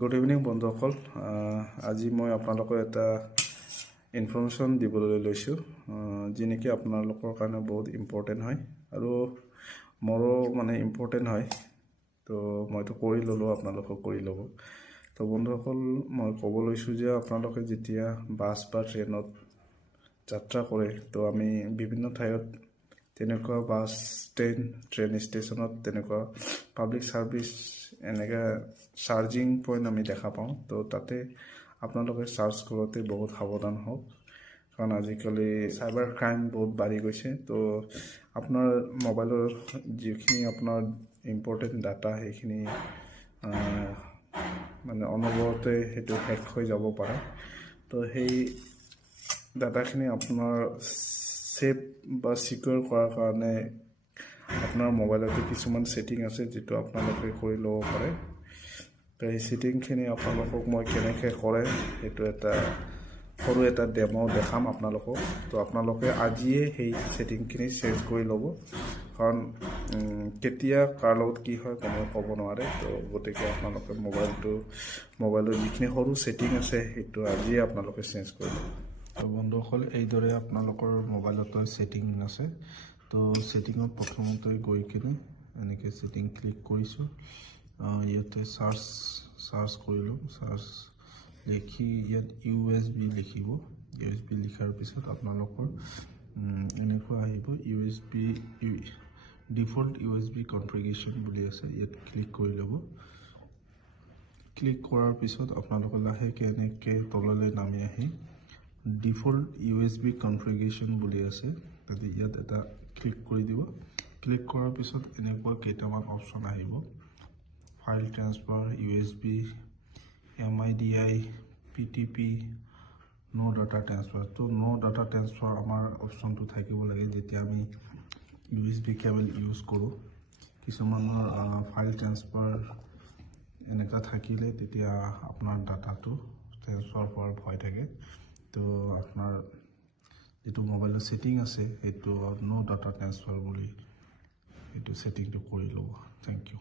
Good evening বন্ধুসকল। আজি মই আপোনালোকৰ এটা ইনফৰমেশ্যন দিবলৈ লৈছোঁ, যি নেকি আপোনালোকৰ কাৰণে বহুত ইম্পৰ্টেণ্ট হয় আৰু মোৰো মানে ইম্পৰ্টেণ্ট হয়। তো মইতো কৰি ল'লোঁ, আপোনালোকক কৰি ল'ব। তো বন্ধুসকল, মই ক'ব লৈছোঁ যে আপোনালোকে যেতিয়া বাছ বা ট্ৰেইনত যাত্ৰা কৰে, তো আমি বিভিন্ন ঠাইত তেনেকুৱা বাছ ট্ৰেইন ষ্টেচনত তেনেকুৱা পাব্লিক ছাৰ্ভিচ এনেকৈ চাৰ্জিং পইণ্ট আমি দেখা পাওঁ। তো তাতে আপোনালোকে চাৰ্জ কৰোঁতে বহুত সাৱধান হওক, কাৰণ আজিকালি চাইবাৰ ক্ৰাইম বহুত বাঢ়ি গৈছে। তো আপোনাৰ মোবাইলৰ যিখিনি আপোনাৰ ইম্পৰ্টেণ্ট ডাটা সেইখিনি মানে অনবৰতে সেইটো হেক হৈ যাব পাৰে। তো সেই ডাটাখিনি আপোনাৰ ছেভ বা চিকিউৰ কৰাৰ কাৰণে আপোনাৰ মোবাইলতে কিছুমান ছেটিং আছে, যিটো আপোনালোকে কৰি ল'ব পাৰে। তো সেই ছেটিংখিনি আপোনালোকক মই কেনেকৈ কৰে সেইটো সৰু এটা ডেমো দেখাম আপোনালোকক। তো আপোনালোকে আজিয়ে সেই ছেটিংখিনি চেঞ্জ কৰি ল'ব, কাৰণ কেতিয়া কাৰ লগত কি হয় কোনোৱে ক'ব নোৱাৰে। তো গতিকে আপোনালোকে মোবাইলৰ যিখিনি সৰু ছেটিং আছে সেইটো আজিয়ে আপোনালোকে চেঞ্জ কৰি ল'ব। তো বন্ধুসকল, এইদৰে আপোনালোকৰ মোবাইলতো ছেটিং আছে। তো ছেটিঙত প্ৰথমতে গৈ কিনে এনেকৈ ছেটিং ক্লিক কৰিছোঁ। ইয়াতে চাৰ্চ কৰিলোঁ। চাৰ্চ লিখি ইয়াত USB লিখিব। USB লিখাৰ পিছত আপোনালোকৰ এনেকুৱা আহিব, ডিফল্ট USB কনফিগাৰেশ্যন বুলি আছে, ইয়াত ক্লিক কৰি ল'ব। ক্লিক কৰাৰ পিছত আপোনালোকে লাহেকৈ এনেকৈ তললৈ নামি আহি ডিফল্ট USB কনফিগাৰেশ্যন বুলি আছে, তাতে ইয়াত এটা ক্লিক কৰি দিব। ক্লিক কৰাৰ পিছত এনেকুৱা কেইটামান অপশ্যন আহিব, file transfer, USB, MIDI, PTP, ন' ডাটা ট্ৰান্সফাৰ। তো ন' ডাটা ট্ৰান্সফাৰ আমাৰ অপশ্যনটো থাকিব লাগে যেতিয়া আমি USB কেবল ইউজ কৰোঁ। কিছুমানৰ ফাইল ট্ৰান্সফাৰ এনেকুৱা থাকিলে তেতিয়া আপোনাৰ ডাটাটো ট্ৰান্সফাৰ হোৱাৰ ভয় থাকে। তো আপোনাৰ যিটো মোবাইলৰ ছেটিং আছে সেইটো ন' ডাটা ট্ৰান্সফাৰ বুলি এইটো ছেটিংটো কৰি ল'ব। Thank U.